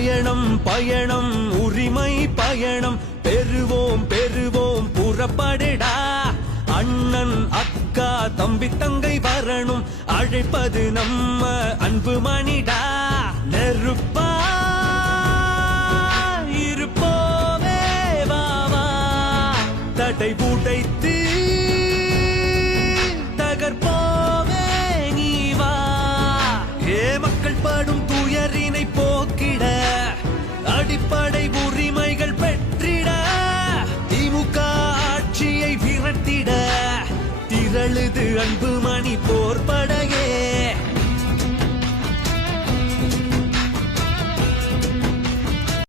பயணம் பயணம் உரிமை பயணம் பெறுவோம் பெறுவோம் புறப்படடா. அண்ணன் அக்கா தம்பி தங்கை வரணும் அழைப்பது நம்ம அன்பு மணிடா. நெருப்பா இருப்போமே வாவா தடை உடைத்து தகர்ப்போமே நீ வா. ஏ மக்கள் படும் துயரினை போக்கிட அடிப்படை உரிமைகள் பெற்றிட திமுக ஆட்சியை விரட்டிட திரளுது அன்பு